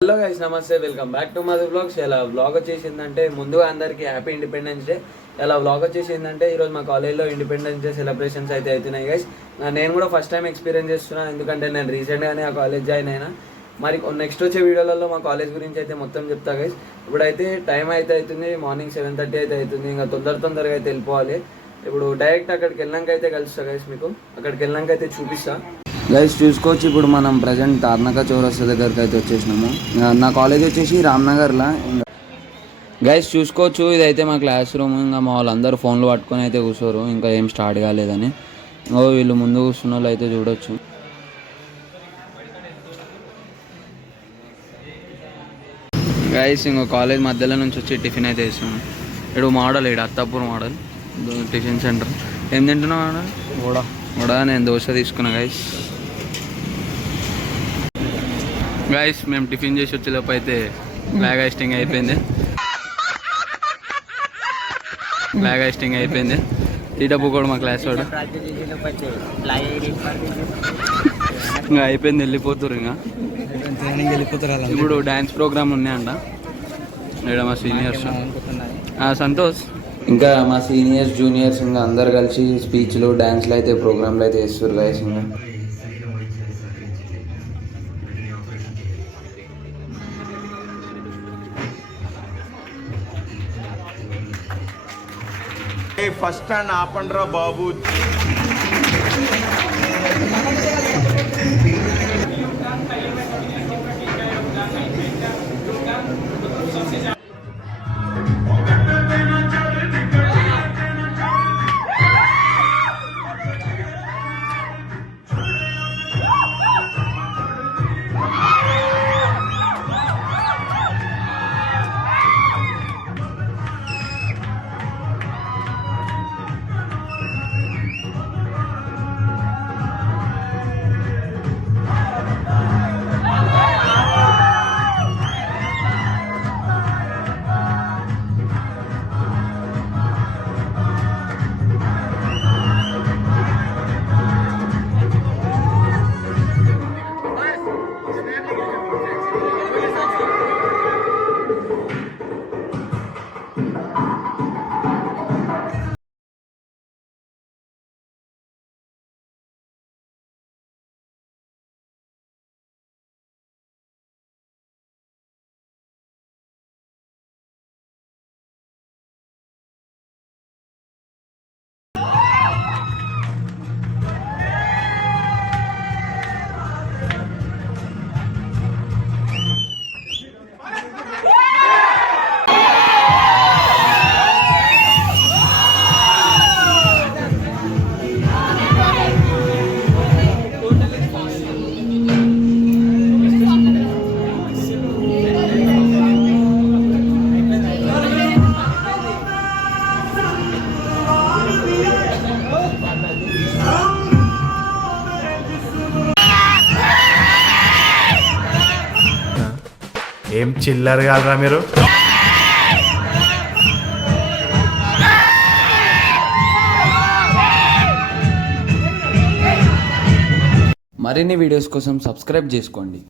Hello guys, నమస్తే, welcome back to mother blogs. ఇలా vlog వచ్చేసిందంటే ముందుగా అందరికీ హ్యాపీ ఇండిపెండెన్స్ డే. ఇలా వ్లాగ్ వచ్చేసిందంటే ఈరోజు మా కాలేజ్లో ఇండిపెండెన్స్ డే సెలబ్రేషన్స్ అయితే అవుతున్నాయి గైస్. నేను కూడా ఫస్ట్ టైం ఎక్స్పీరియన్స్ చేస్తున్నాను, ఎందుకంటే నేను రీసెంట్గానే ఆ కాలేజ్ జాయిన్ అయినా. మరి నెక్స్ట్ వచ్చే వీడియోలలో మా కాలేజ్ గురించి అయితే మొత్తం చెప్తా గైస్. ఇప్పుడైతే టైం అయితే అవుతుంది, మార్నింగ్ 7:30 అయితే అవుతుంది. ఇంకా తొందరగా అయితే వెళ్ళిపోవాలి. ఇప్పుడు డైరెక్ట్ అక్కడికి వెళ్ళాక అయితే కలుస్తా గైస్, మీకు అక్కడికి వెళ్ళాక అయితే చూపిస్తా గైస్. చూసుకోవచ్చు, ఇప్పుడు మనం ప్రజెంట్ తార్నాక చౌరస్తా దగ్గరికి అయితే వచ్చేసినాము. నా కాలేజ్ వచ్చేసి రామ్నగర్లో. గైస్ చూసుకోవచ్చు, ఇదైతే మా క్లాస్ రూమ్. ఇంకా మా వాళ్ళందరూ ఫోన్లు పట్టుకొని అయితే కూర్చోరు, ఇంకా ఏం స్టార్ట్ కాలేదని. వీళ్ళు ముందు కూర్చున్న వాళ్ళు అయితే చూడొచ్చు. గైస్ ఇంకో కాలేజ్ మధ్యలో నుంచి వచ్చి టిఫిన్ అయితే వేస్తాము. ఇక్కడ మోడల్, ఇక్కడ అత్తాపూర్ మోడల్ టిఫిన్ సెంటర్. ఏం తింటున్నావు మోడల్? వడా. నేను దోశ తీసుకున్నా గైస్. గైస్ మేము టిఫిన్ చేసి వచ్చేలోపు అయితే ఫ్లాగ్ హాయిస్టింగ్ అయిపోయింది. టీడబ్బు కూడా మా క్లాస్ వాడు ఇంకా అయిపోయింది, వెళ్ళిపోతారు. ఇంకా ఇప్పుడు డ్యాన్స్ ప్రోగ్రామ్ ఉన్నాయంట ఇక్కడ మా సీనియర్స్. సంతోష్ ఇంకా మా సీనియర్స్ జూనియర్స్ ఇంకా అందరు కలిసి స్పీచ్లు డ్యాన్స్లు అయితే ప్రోగ్రాంలు అయితే చేస్తారు గైస్. ఇంకా ఫస్ట్ స్టాండ్ ఆపండ్రా బాబు. ఏం చిల్లర కాదురా మీరు. మరిన్ని వీడియోస్ కోసం సబ్స్క్రైబ్ చేసుకోండి.